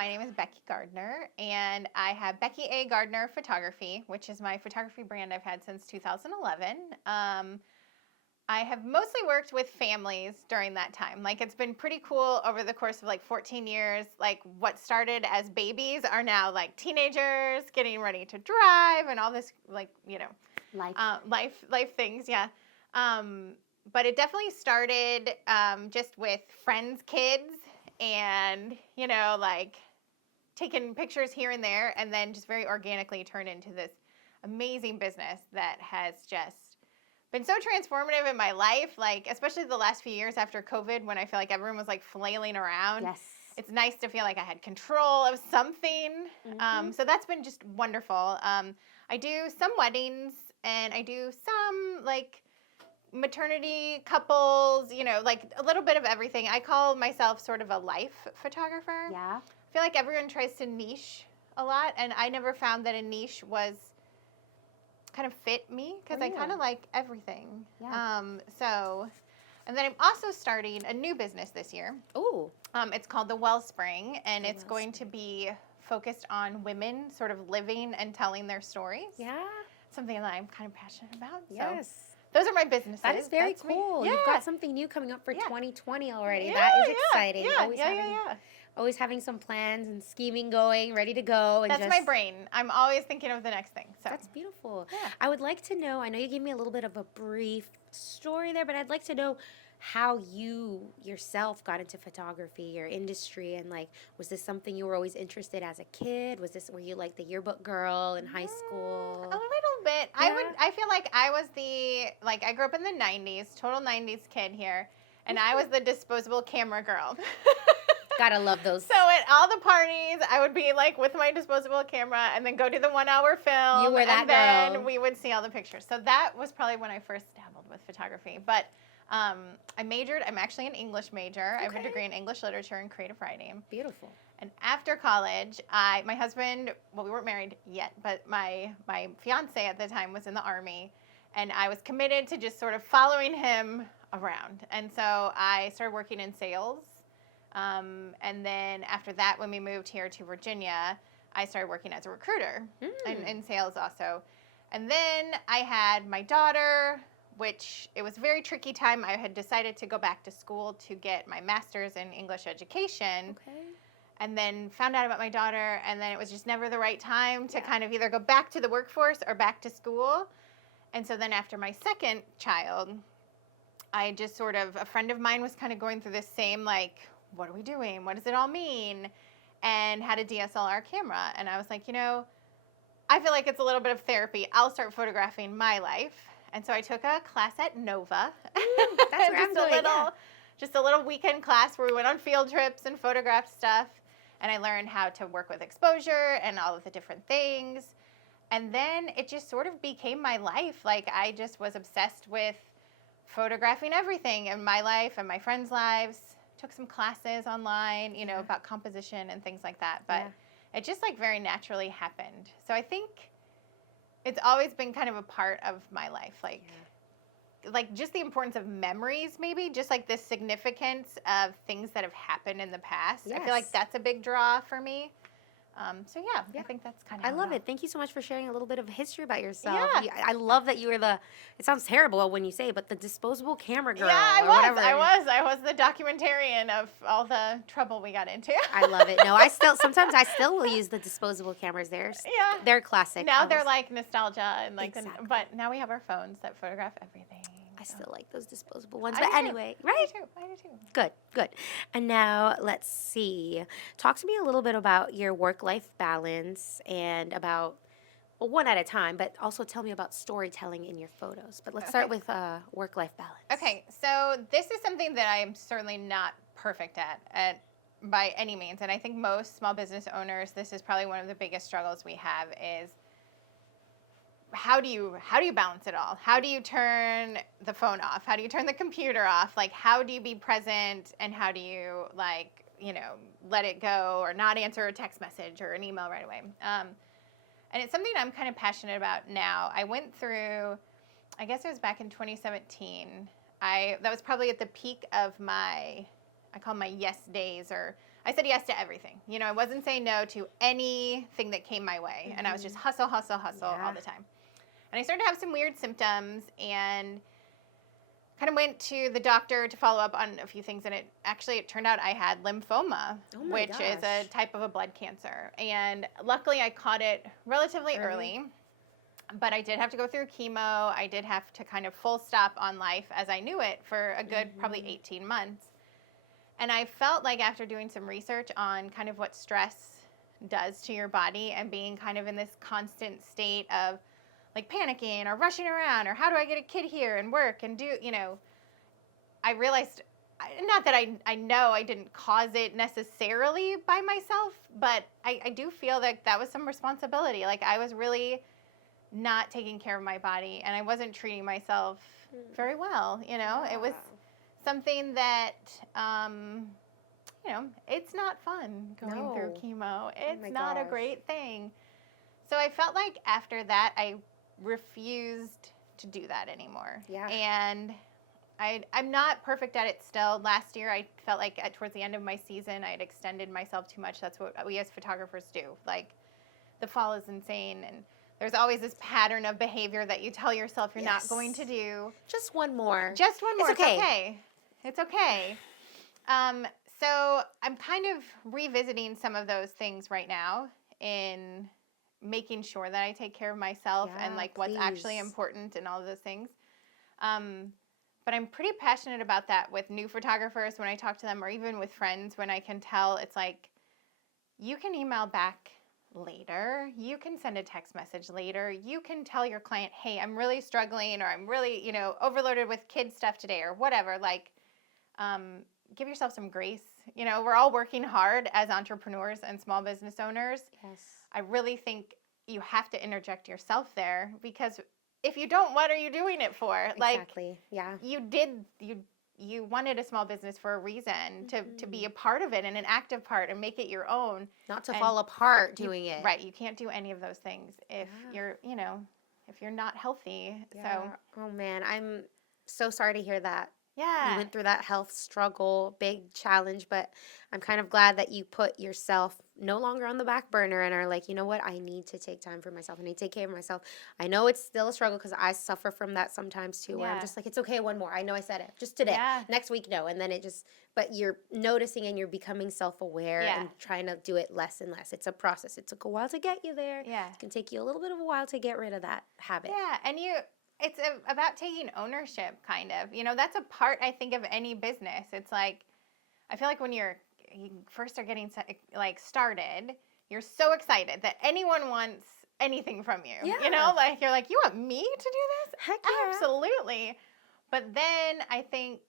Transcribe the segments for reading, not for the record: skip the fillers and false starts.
My name is Becky Gardner, and I have Becky A Gardner Photography, which is my photography brand I've had since 2011. I have mostly worked with families during that time. Like, it's been pretty cool over the course of like 14 years. Like, what started as babies are now like teenagers getting ready to drive and all this, like, life things. Yeah. But it definitely started just with friends' kids and, like taking pictures here and there, and then just very organically turned into this amazing business that has just been so transformative in my life, like especially the last few years after COVID when I feel like everyone was like flailing around. Yes. It's nice to feel like I had control of something. So that's been just wonderful. I do some weddings and I do some like maternity couples, like a little bit of everything. I call myself sort of a life photographer. Yeah. I feel like everyone tries to niche a lot, and I never found that a niche was kind of fit me because I kind of like everything. Yeah. And then I'm also starting a new business this year. Ooh. It's called the Wellspring, and it's going to be focused on women sort of living and telling their stories. Yeah. Something that I'm kind of passionate about. Yes. So those are my businesses. That is very That's cool. Yeah. You've got something new coming up for 2020 already. Yeah, That is exciting. Yeah. Always having some plans and scheming going, ready to go. And That's my brain. I'm always thinking of the next thing. So that's beautiful. Yeah. I would like to know, I know you gave me a little bit of a brief story there, but I'd like to know how you yourself got into photography, your industry, and like, was this something you were always interested as a kid? Were you like the yearbook girl in high school? A little bit. Yeah. I feel like I was I grew up in the 90s, total 90s kid here, and I was the disposable camera girl. Gotta love those. So at all the parties, I would be like with my disposable camera and then go to the 1 hour film. You were that and girl. then we would see all the pictures. So that was probably when I first dabbled with photography. But I'm actually an English major. I have a degree in English literature and creative writing. Beautiful. And after college, my husband, well, we weren't married yet, but my fiance at the time was in the Army. And I was committed to just sort of following him around. And so I started working in sales. And then after that, when we moved here to Virginia, I started working as a recruiter in sales also. And then I had my daughter, which it was a very tricky time. I had decided to go back to school to get my master's in English education. Okay. And then found out about my daughter, and then it was just never the right time to kind of either go back to the workforce or back to school. And so then after my second child, I just sort of, a friend of mine was kind of going through this same like, what are we doing? What does it all mean? And had a DSLR camera. And I was like, I feel like it's a little bit of therapy. I'll start photographing my life. And so I took a class at Nova. That's where I'm going, Just a little weekend class where we went on field trips and photographed stuff. And I learned how to work with exposure and all of the different things. And then it just sort of became my life. Like, I just was obsessed with photographing everything in my life and my friends' lives. Took some classes online, about composition and things like that. But it just like very naturally happened. So I think it's always been kind of a part of my life. Like just the importance of memories, maybe, just like the significance of things that have happened in the past. I feel like that's a big draw for me. I think that's kind of I love it. Thank you so much for sharing a little bit of history about yourself. Yeah. I love that you were it sounds terrible when you say it, but the disposable camera girl. Yeah, I was. I was the documentarian of all the trouble we got into. I love it. No, sometimes I still will use the disposable cameras. They're classic. Now they're like nostalgia and like, Exactly. but now we have our phones that photograph everything. I still like those disposable ones. I But do too. anyway, right? I do too. Good. And now let's see. Talk to me a little bit about your work-life balance and about, well, one at a time, but also tell me about storytelling in your photos. But let's start with work-life balance. Okay, so this is something that I am certainly not perfect at by any means. And I think most small business owners, this is probably one of the biggest struggles we have is how do you balance it all? How do you turn the phone off? How do you turn the computer off? Like, how do you be present and how do you let it go or not answer a text message or an email right away? And it's something I'm kind of passionate about now. I went through, I guess it was back in 2017. That was probably at the peak of I call my yes days, or I said yes to everything. I wasn't saying no to anything that came my way. And I was just hustle, hustle, hustle all the time. And I started to have some weird symptoms and kind of went to the doctor to follow up on a few things. And it turned out I had lymphoma, which is a type of a blood cancer. And luckily I caught it relatively early. But I did have to go through chemo. I did have to kind of full stop on life as I knew it for a good probably 18 months. And I felt like after doing some research on kind of what stress does to your body and being kind of in this constant state of like panicking or rushing around or how do I get a kid here and work and do, I realized, not that I know I didn't cause it necessarily by myself, but I do feel that that was some responsibility. Like I was really not taking care of my body and I wasn't treating myself very well. It was something that, it's not fun going through chemo. It's not a great thing. So I felt like after that, I refused to do that anymore. Yeah. And I'm not perfect at it still. Last year, I felt like towards the end of my season, I had extended myself too much. That's what we as photographers do. Like the fall is insane and there's always this pattern of behavior that you tell yourself you're not going to do. Just one more. Just one more. It's okay. It's okay. So I'm kind of revisiting some of those things right now in making sure that I take care of myself and like what's actually important and all of those things. But I'm pretty passionate about that with new photographers when I talk to them or even with friends when I can tell it's like, you can email back later. You can send a text message later. You can tell your client, hey, I'm really struggling or I'm really, overloaded with kid stuff today or whatever. Like, give yourself some grace. We're all working hard as entrepreneurs and small business owners. Yes. I really think you have to interject yourself there because if you don't, what are you doing it for? Exactly. Yeah. You wanted a small business for a reason to be a part of it and an active part and make it your own. Not to fall apart doing it. Right. You can't do any of those things if you're, if you're not healthy. Yeah. So. Oh man, I'm so sorry to hear that. Yeah. You went through that health struggle, big challenge, but I'm kind of glad that you put yourself no longer on the back burner and are like, you know what, I need to take time for myself. I need to take care of myself. I know it's still a struggle because I suffer from that sometimes too, where I'm just like, it's okay, one more. I know I said it. Just today. Yeah. Next week, no. And then but you're noticing and you're becoming self-aware and trying to do it less and less. It's a process. It took a while to get you there. Yeah. It can take you a little bit of a while to get rid of that habit. Yeah. And it's about taking ownership, kind of. That's a part, I think, of any business. It's like, I feel like when you first are getting started, you're so excited that anyone wants anything from you. Yeah. Like you're like, you want me to do this? Heck yeah. Absolutely. But then I think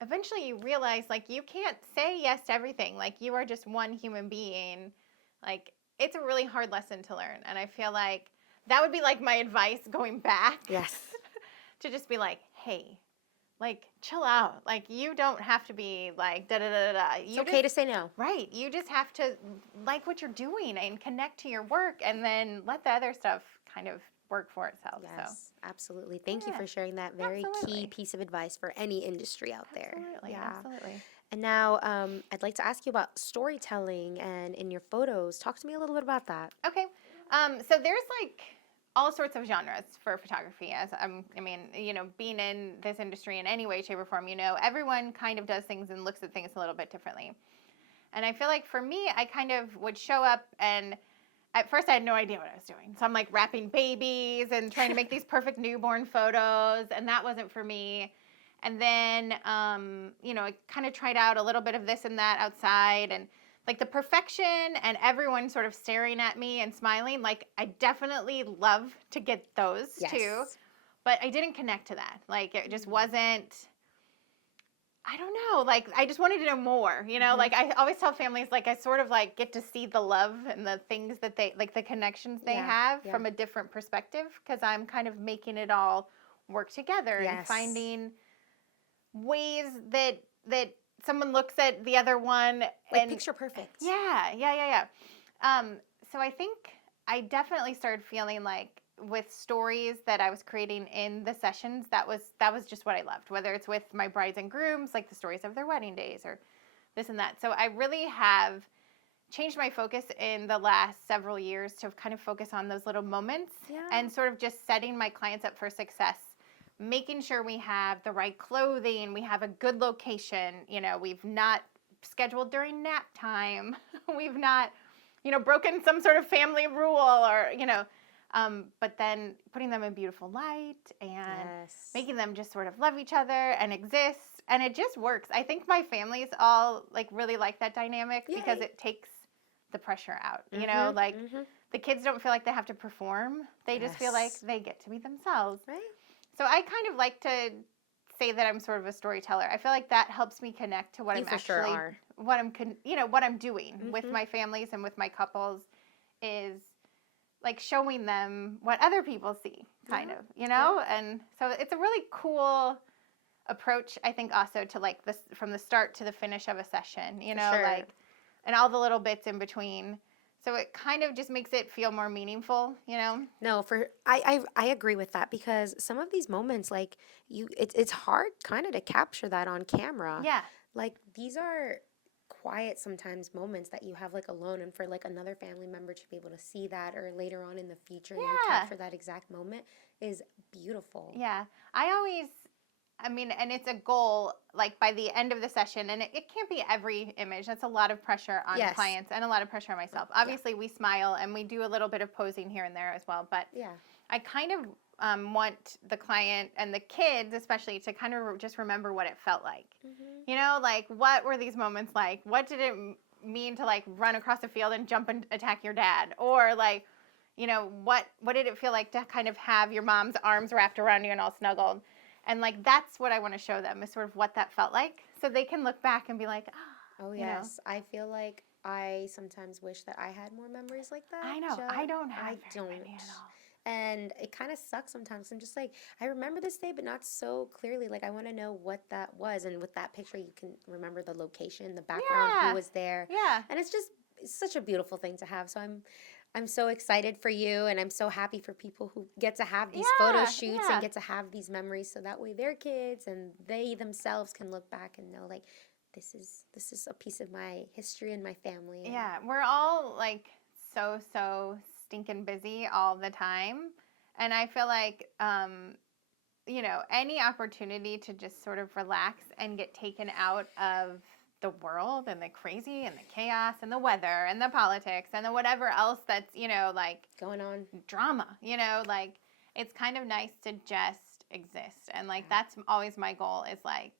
eventually you realize like you can't say yes to everything. Like you are just one human being. Like it's a really hard lesson to learn. And I feel like that would be like my advice going back. Yes. To just be like, hey, like chill out. Like you don't have to be like da da da da. It's okay to say no. Right. You just have to like what you're doing and connect to your work and then let the other stuff kind of work for itself. Yes, so. Absolutely. Thank you for sharing that very key piece of advice for any industry out there. Absolutely. Yeah. Absolutely. And now I'd like to ask you about storytelling and in your photos. Talk to me a little bit about that. Okay. So there's like all sorts of genres for photography. Being in this industry in any way, shape, or form, everyone kind of does things and looks at things a little bit differently. And I feel like for me, I kind of would show up and at first I had no idea what I was doing. So I'm like wrapping babies and trying to make these perfect newborn photos. And that wasn't for me. And then, I kind of tried out a little bit of this and that outside and like the perfection and everyone sort of staring at me and smiling, like I definitely love to get those too, but I didn't connect to that. Like it just wasn't, I don't know, like I just wanted to know more, like I always tell families, like I sort of like get to see the love and the things that they, like the connections they have from a different perspective because I'm kind of making it all work together and finding ways that someone looks at the other one and picture perfect. Yeah. So I think I definitely started feeling like with stories that I was creating in the sessions, that was just what I loved. Whether it's with my brides and grooms, like the stories of their wedding days, or this and that. So I really have changed my focus in the last several years to kind of focus on those little moments and sort of just setting my clients up for success, making sure we have the right clothing, we have a good location, we've not scheduled during nap time, we've not, broken some sort of family rule or, but then putting them in beautiful light and making them just sort of love each other and exist. And it just works. I think my family's all really like that dynamic because it takes the pressure out, the kids don't feel like they have to perform. They just feel like they get to be themselves. Right. So I kind of like to say that I'm sort of a storyteller. I feel like that helps me connect to what what I'm doing with my families and with my couples is like showing them what other people see kind of, and so it's a really cool approach, I think, also to like this from the start to the finish of a session, and all the little bits in between. So it kind of just makes it feel more meaningful, No, I agree with that because some of these moments, like it's hard kind of to capture that on camera. Yeah. Like these are quiet sometimes moments that you have like alone, and for like another family member to be able to see that or later on in the future and you capture that exact moment is beautiful. Yeah. And it's a goal, like by the end of the session, and it can't be every image. That's a lot of pressure on clients and a lot of pressure on myself. Obviously, we smile and we do a little bit of posing here and there as well, but I kind of want the client and the kids especially to kind of just remember what it felt like. Like what were these moments like? What did it mean to like run across the field and jump and attack your dad? Or like, what did it feel like to kind of have your mom's arms wrapped around you and all snuggled? And, like, that's what I want to show them is sort of what that felt like. So they can look back and be like, oh, yes. I feel like I sometimes wish that I had more memories like that. I know. I don't have very many at all. And it kind of sucks sometimes. I'm just like, I remember this day, but not so clearly. Like, I want to know what that was. And with that picture, you can remember the location, the background, who was there. Yeah. And it's such a beautiful thing to have. So I'm so excited for you, and I'm so happy for people who get to have these photo shoots and get to have these memories, so that way their kids and they themselves can look back and know, like, this is a piece of my history and my family. Yeah, we're all like so stinking busy all the time, and I feel like any opportunity to just sort of relax and get taken out of the world and the crazy and the chaos and the weather and the politics and the whatever else that's, like going on, drama, like it's kind of nice to just exist. And like, that's always my goal is like,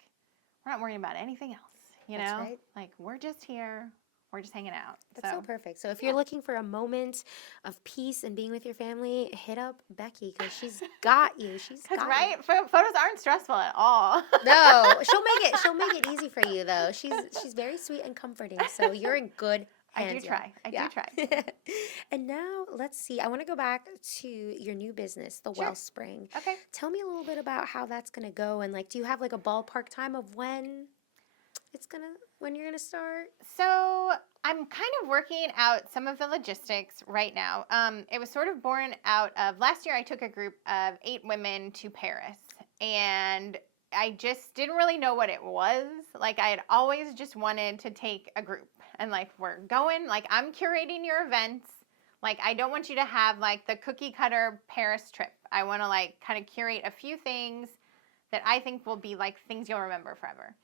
we're not worrying about anything else, That's right. Like we're just here. We're just hanging out. That's so perfect. So if you're looking for a moment of peace and being with your family, hit up Becky because she's got you. Photos aren't stressful at all. No, she'll make it easy for you though. She's very sweet and comforting. So you're in good hands. I do try. And now let's see. I want to go back to your new business, the Wellspring. Okay. Tell me a little bit about how that's gonna go, and like, do you have like a ballpark time of when you're gonna start? So I'm kind of working out some of the logistics right now. It was sort of born out of last year. I took a group of 8 women to Paris, and I just didn't really know what it was. Like I had always just wanted to take a group and like we're going. Like I'm curating your events. Like I don't want you to have like the cookie cutter Paris trip. I want to like kind of curate a few things that I think will be like things you'll remember forever.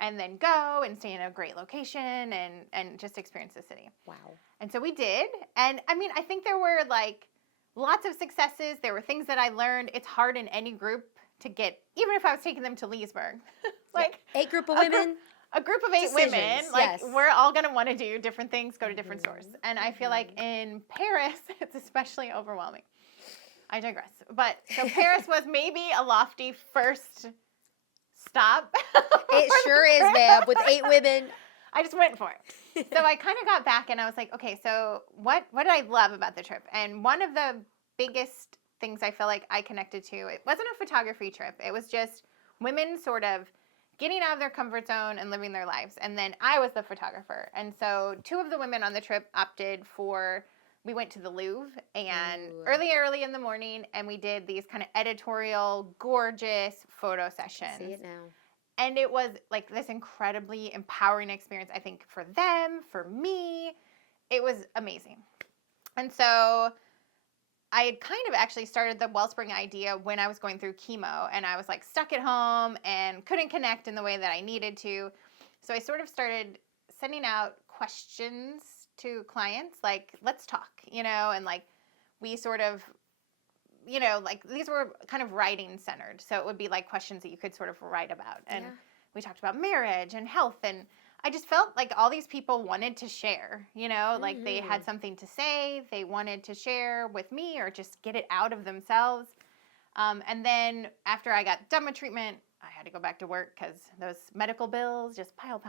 And then go and stay in a great location and just experience the city. Wow. And so we did. And I mean, I think there were like lots of successes. There were things that I learned. It's hard in any group to get, even if I was taking them to Leesburg. Like 8 group of women. A group of 8 women. Like we're all going to want to do different things, go to different stores. And I feel like in Paris, it's especially overwhelming. I digress. But so Paris was maybe a lofty first stop. It sure is, babe. With 8 women. I just went for it. So I kind of got back and I was like, okay, so what did I love about the trip? And one of the biggest things I feel like I connected to, it wasn't a photography trip. It was just women sort of getting out of their comfort zone and living their lives. And then I was the photographer. And so 2 of the women on the trip opted for, we went to the Louvre and early in the morning, and we did these kind of editorial, gorgeous photo sessions. I see it now. And it was like this incredibly empowering experience, I think, for them, for me. It was amazing. And so I had kind of actually started the Wellspring idea when I was going through chemo, and I was like stuck at home and couldn't connect in the way that I needed to. So I sort of started sending out questions to clients, like, let's talk, and like we sort of, like these were kind of writing centered. So it would be like questions that you could sort of write about. And we talked about marriage and health. And I just felt like all these people wanted to share, like they had something to say. They wanted to share with me or just get it out of themselves. And then after I got done with treatment, I had to go back to work because those medical bills just pile.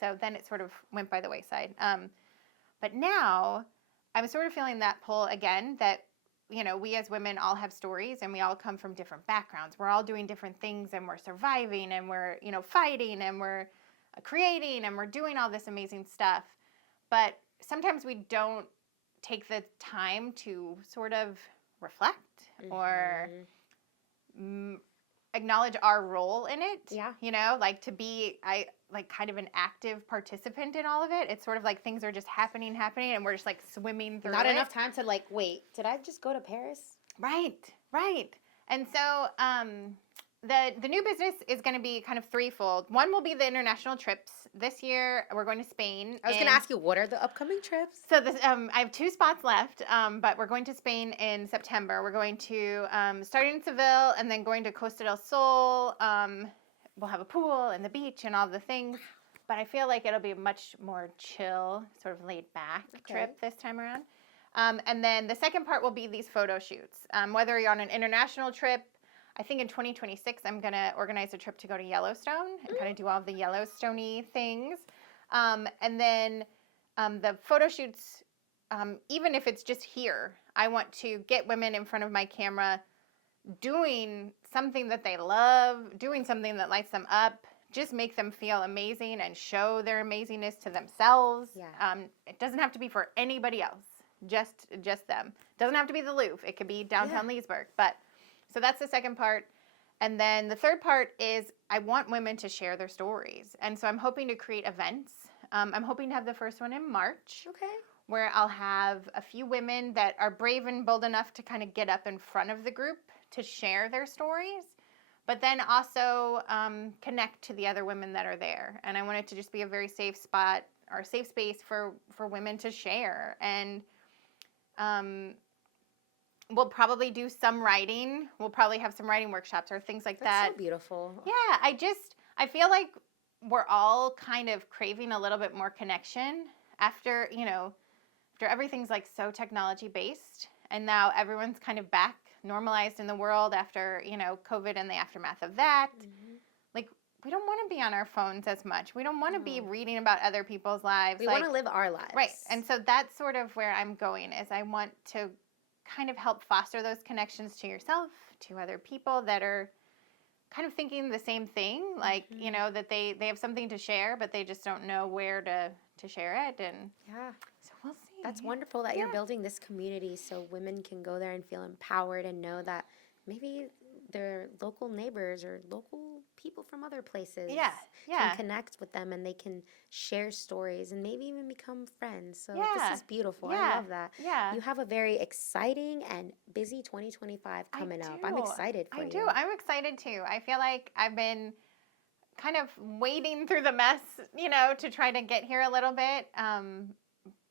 So then it sort of went by the wayside. But now I'm sort of feeling that pull again that, we as women all have stories and we all come from different backgrounds. We're all doing different things and we're surviving and we're, fighting and we're creating and we're doing all this amazing stuff. But sometimes we don't take the time to sort of reflect or acknowledge our role in it. Yeah. Like to be, kind of an active participant in all of it. It's sort of like things are just happening, and we're just like swimming through Not it. enough time to like, wait, did I just go to Paris? Right. And so the new business is going to be kind of threefold. One will be the international trips. This year, we're going to Spain. I was going to ask you, what are the upcoming trips? So this, I have 2 spots left, but we're going to Spain in September. We're going to, starting in Seville and then going to Costa del Sol. We'll have a pool and the beach and all the things. But I feel like it'll be a much more chill, sort of laid back trip this time around. And then the second part will be these photo shoots. Whether you're on an international trip, I think in 2026, I'm going to organize a trip to go to Yellowstone and kind of do all the Yellowstone-y things. And then the photo shoots, even if it's just here, I want to get women in front of my camera doing something that they love, doing something that lights them up, just make them feel amazing and show their amazingness to themselves. Yeah. It doesn't have to be for anybody else, just them. It doesn't have to be the Louvre. It could be downtown Leesburg. But so that's the second part. And then the third part is I want women to share their stories. And so I'm hoping to create events. I'm hoping to have the first one in March. Okay. Where I'll have a few women that are brave and bold enough to kind of get up in front of the group to share their stories, but then also connect to the other women that are there. And I want it to just be a very safe spot or safe space for women to share. And we'll probably do some writing. We'll probably have some writing workshops or things like that. That's so beautiful. Yeah, I feel like we're all kind of craving a little bit more connection after everything's like so technology based, and now everyone's kind of back normalized in the world after, COVID and the aftermath of that. Mm-hmm. Like, we don't want to be on our phones as much. We don't want to be reading about other people's lives. We want to live our lives. Right. And so that's sort of where I'm going, is I want to kind of help foster those connections to yourself, to other people that are kind of thinking the same thing, like, that they have something to share, but they just don't know where to share it. And so we'll see. That's wonderful that you're building this community so women can go there and feel empowered and know that maybe their local neighbors or local people from other places can connect with them, and they can share stories and maybe even become friends. So this is beautiful. I love that. Yeah. You have a very exciting and busy 2025 coming up. I'm excited for you. I do. I'm excited too. I feel like I've been kind of wading through the mess, to try to get here a little bit.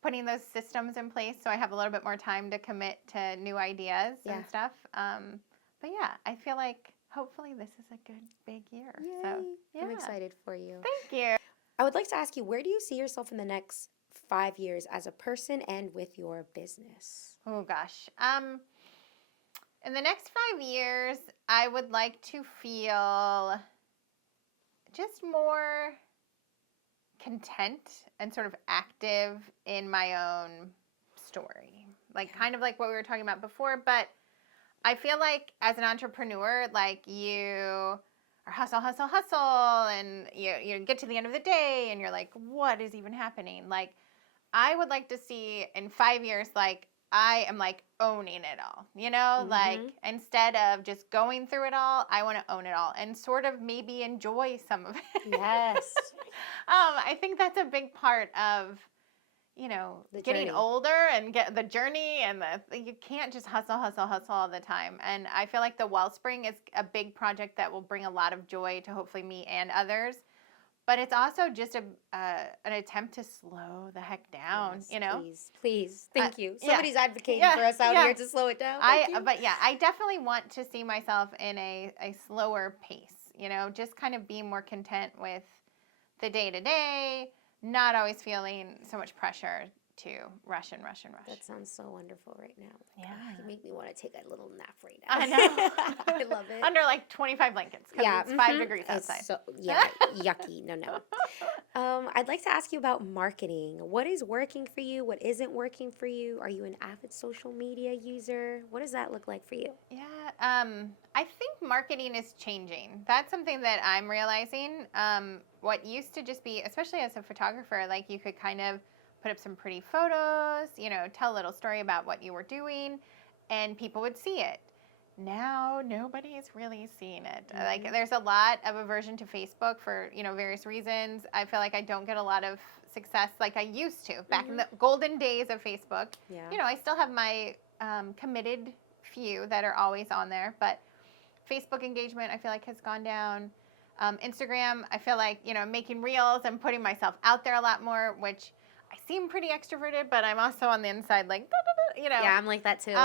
Putting those systems in place so I have a little bit more time to commit to new ideas and stuff. But I feel like hopefully this is a good big year. Yay. So I'm excited for you. Thank you. I would like to ask you, where do you see yourself in the next 5 years as a person and with your business? Oh gosh. In the next 5 years, I would like to feel just more content and sort of active in my own story. Like kind of like what we were talking about before, but I feel like as an entrepreneur, like you are hustle, and you get to the end of the day and you're like, what is even happening? Like, I would like to see in 5 years, like, I am like owning it all, you know, like instead of just going through it all, I want to own it all and sort of maybe enjoy some of it. Yes. I think that's a big part of, The getting journey. older and get the journey and you can't just hustle, hustle, hustle all the time. And I feel like the Wellspring is a big project that will bring a lot of joy to hopefully me and others. But it's also just an attempt to slow the heck down, Yes, please. Thank you. yeah. Somebody's advocating Yeah, for us out yeah. here to slow it down. Thank you. But yeah, I definitely want to see myself in a slower pace, just kind of be more content with the day to day, not always feeling so much pressure to rush and rush and rush. That sounds so wonderful right now. Yeah. God, you make me want to take a little nap right now. I know. I love it. Under like 25 blankets because it's 5 degrees outside. It's so, yeah, yucky. No. I'd like to ask you about marketing. What is working for you? What isn't working for you? Are you an avid social media user? What does that look like for you? Yeah, I think marketing is changing. That's something that I'm realizing. What used to just be, especially as a photographer, like you could kind of put up some pretty photos, tell a little story about what you were doing, and people would see it. Now, nobody is really seeing it. Like, there's a lot of aversion to Facebook for, various reasons. I feel like I don't get a lot of success like I used to back in the golden days of Facebook. Yeah. I still have my committed few that are always on there, but Facebook engagement, I feel like, has gone down. Instagram, I feel like, making reels and putting myself out there a lot more, which I seem pretty extroverted, but I'm also on the inside like, Yeah, I'm like that too.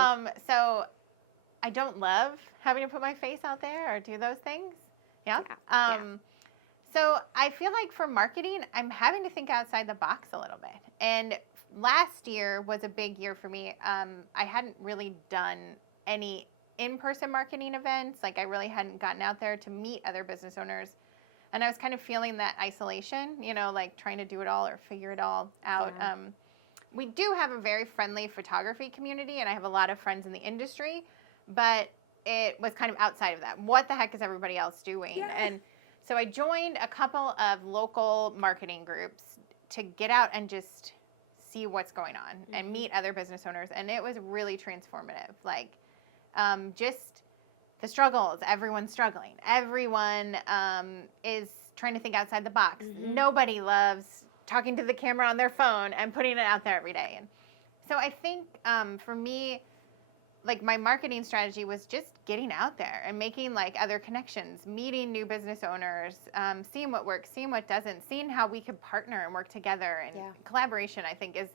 So I don't love having to put my face out there or do those things. Yeah. So I feel like for marketing, I'm having to think outside the box a little bit. And last year was a big year for me. I hadn't really done any in-person marketing events. Like I really hadn't gotten out there to meet other business owners. And I was kind of feeling that isolation, like trying to do it all or figure it all out. Yeah. We do have a very friendly photography community, and I have a lot of friends in the industry, but it was kind of outside of that. What the heck is everybody else doing? Yeah. And so I joined a couple of local marketing groups to get out and just see what's going on and meet other business owners. And it was really transformative. Like, just the struggles. Everyone's struggling. Everyone is trying to think outside the box. Nobody loves talking to the camera on their phone and putting it out there every day. And so I think for me, like my marketing strategy was just getting out there and making like other connections, meeting new business owners, seeing what works, seeing what doesn't, seeing how we could partner and work together. And collaboration, I think, is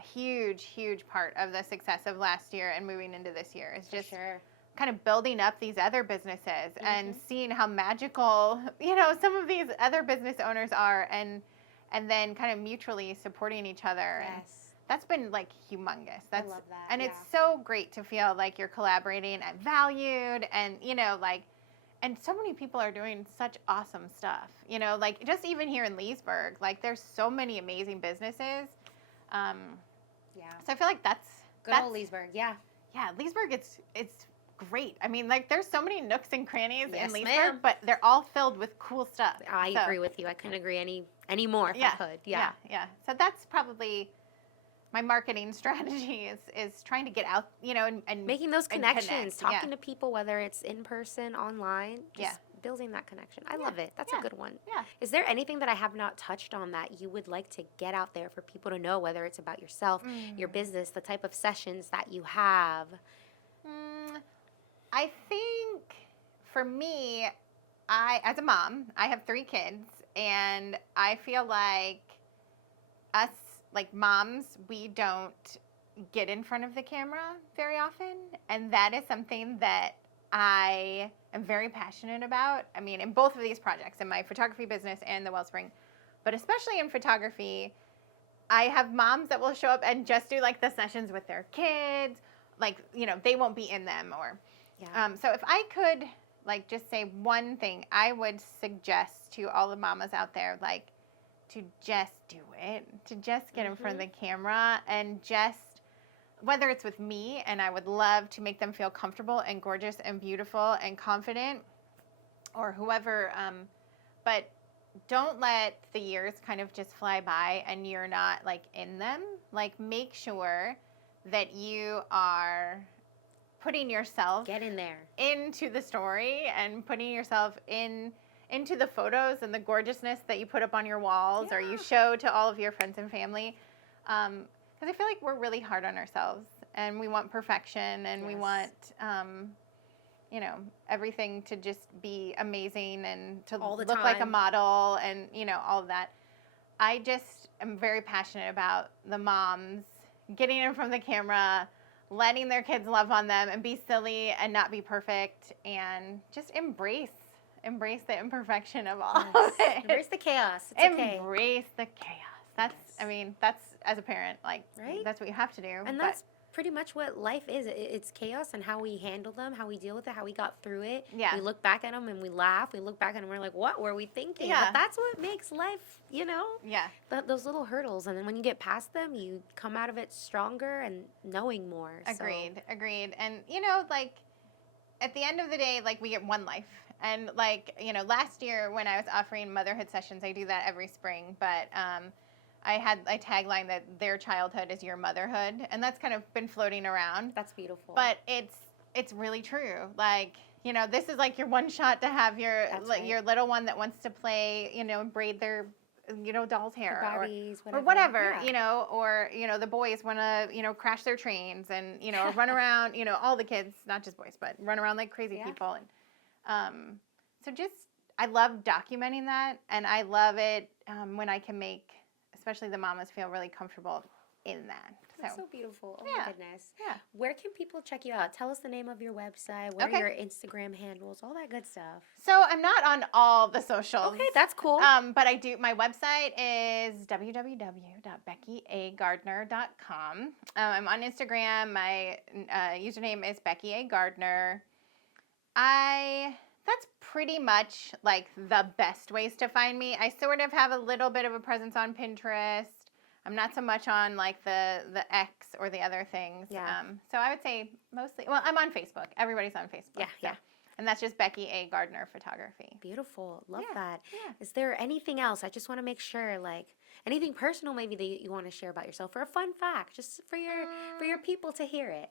a huge, huge part of the success of last year and moving into this year. Is just kind of building up these other businesses and seeing how magical, some of these other business owners are, and then kind of mutually supporting each other. Yes. And that's been like humongous. I love that. And it's so great to feel like you're collaborating and valued, and and so many people are doing such awesome stuff. Like just even here in Leesburg, like there's so many amazing businesses. So I feel like that's old Leesburg. Yeah. Yeah, Leesburg, it's great. I mean, like there's so many nooks and crannies in Leesburg, ma'am. but they're all filled with cool stuff. I agree with you. I couldn't agree any more if I could. Yeah. So that's probably my marketing strategy is trying to get out, and making those connections, connect. talking to people, whether it's in person, online, just building that connection. I love it. That's a good one. Yeah. Is there anything that I have not touched on that you would like to get out there for people to know, whether it's about yourself, your business, the type of sessions that you have? I think for me, as a mom, I have 3 kids, and I feel like us, like moms, we don't get in front of the camera very often, and that is something that I am very passionate about. I mean, in both of these projects, in my photography business and the Wellspring, but especially in photography, I have moms that will show up and just do like the sessions with their kids, like, they won't be in them or... So if I could like just say one thing, I would suggest to all the mamas out there, like to just do it, to just get in front of the camera and just, whether it's with me, and I would love to make them feel comfortable and gorgeous and beautiful and confident, or whoever, but don't let the years kind of just fly by and you're not like in them. Like make sure that you are putting yourself Get in there. into the story and putting yourself into the photos and the gorgeousness that you put up on your walls or you show to all of your friends and family. Because I feel like we're really hard on ourselves and we want perfection and we want, you know, everything to just be amazing and to All the look like a time. model and, you know, all of that. I just am very passionate about the moms getting in front of the camera, letting their kids love on them and be silly and not be perfect and just embrace the imperfection of all of it. Embrace the chaos. It's okay. Embrace the chaos. That's, I mean, that's as a parent, like, Right? that's what you have to do. And that's pretty much what life is. It's chaos and how we handle them, how we deal with it, how we got through it. Yeah. We look back at them and we laugh. We look back at them and we're like, what were we thinking? Yeah. But that's what makes life, you know? Yeah. Those little hurdles. And then when you get past them, you come out of it stronger and knowing more. Agreed. And, you know, like, at the end of the day, like, we get one life. And, like, you know, last year when I was offering motherhood sessions, I do that every spring, but I had a tagline that their childhood is your motherhood, and that's kind of been floating around. That's beautiful. But it's really true. Like, you know, this is like your one shot to have your your little one that wants to play, you know, and braid their, you know, doll's hair Barbies, or whatever, yeah. you know, or, you know, the boys want to, you know, crash their trains and, you know, run around, you know, all the kids, not just boys, but run around like crazy people. And so just, I love documenting that, and I love it when I can make, especially the mamas, feel really comfortable in that. That's so beautiful. Oh Yeah. my goodness. Yeah. Where can people check you out? Tell us the name of your website, what are your Instagram handles, all that good stuff. So I'm not on all the socials. Okay, that's cool. But I do, my website is www.beckyaGardner.com. I'm on Instagram. My username is Becky A Gardner. That's pretty much like the best ways to find me. I sort of have a little bit of a presence on Pinterest. I'm not so much on like the X or the other things. Yeah. So I would say mostly, well, I'm on Facebook. Everybody's on Facebook. Yeah. And that's just Becky A Gardner Photography. Beautiful. Love that. Yeah. Is there anything else? I just want to make sure, like, anything personal maybe that you want to share about yourself, or a fun fact, just for your people to hear it.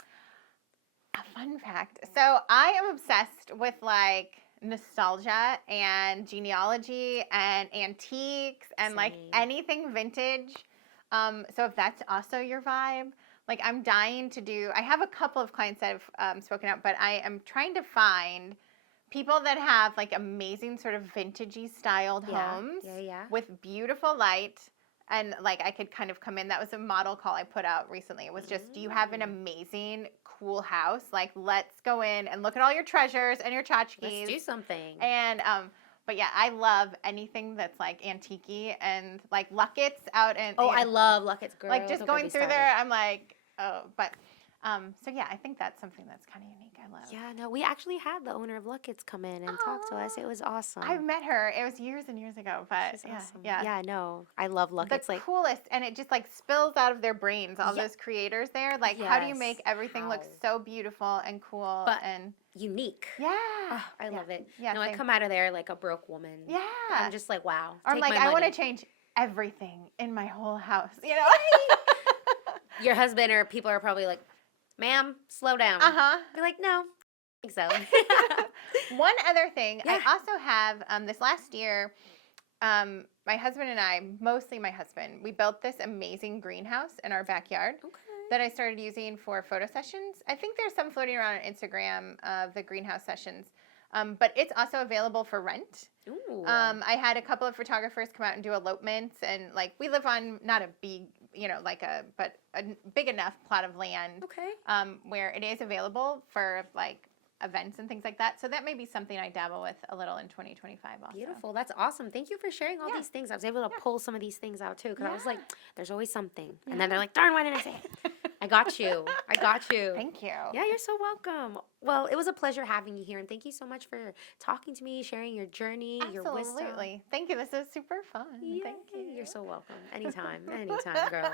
A fun fact. So I am obsessed with like nostalgia and genealogy and antiques and like Same. anything vintage. So if that's also your vibe, like I'm dying to do, I have a couple of clients that have spoken out, but I am trying to find people that have like amazing sort of vintagey styled homes with beautiful light. And like I could kind of come in. That was a model call I put out recently. It was just, do you have an amazing, cool house? Like, let's go in and look at all your treasures and your tchotchkes. Let's do something. And but yeah, I love anything that's like antique-y and like Luckett's out and I love Luckett's, girl. like just going through there, I'm like, oh, but so yeah, I think that's something that's kind of unique. I love. Yeah, no, we actually had the owner of Luckett's come in and talk to us. It was awesome. I met her. It was years and years ago, but She's awesome. yeah. Yeah, I know. I love Luckett's. The like coolest, and it just like spills out of their brains. All those creators there, like how do you make everything look so beautiful and cool and unique? Yeah, I love it. Yeah, no, I come out of there like a broke woman. Yeah, I'm just like, wow. Or I'm like, I want to change everything in my whole house. You know, your husband or people are probably like, ma'am, slow down. Be like, no, I think so. One other thing, I also have this last year, my husband and I, mostly my husband, we built this amazing greenhouse in our backyard that I started using for photo sessions. I think there's some floating around on Instagram of the greenhouse sessions, but it's also available for rent. Ooh. I had a couple of photographers come out and do elopements, and like we live on not a big, you know, but a big enough plot of land where it is available for like events and things like that. So that may be something I dabble with a little in 2025 also. Beautiful. That's awesome. Thank you for sharing all these things. I was able to pull some of these things out too, because I was like, there's always something. And then they're like, darn, why didn't I say it? I got you. Thank you. Yeah, you're so welcome. Well, it was a pleasure having you here, and thank you so much for talking to me, sharing your journey, your wisdom. Absolutely. Thank you. This is super fun. Yay. Thank you. You're so welcome. Anytime, girl.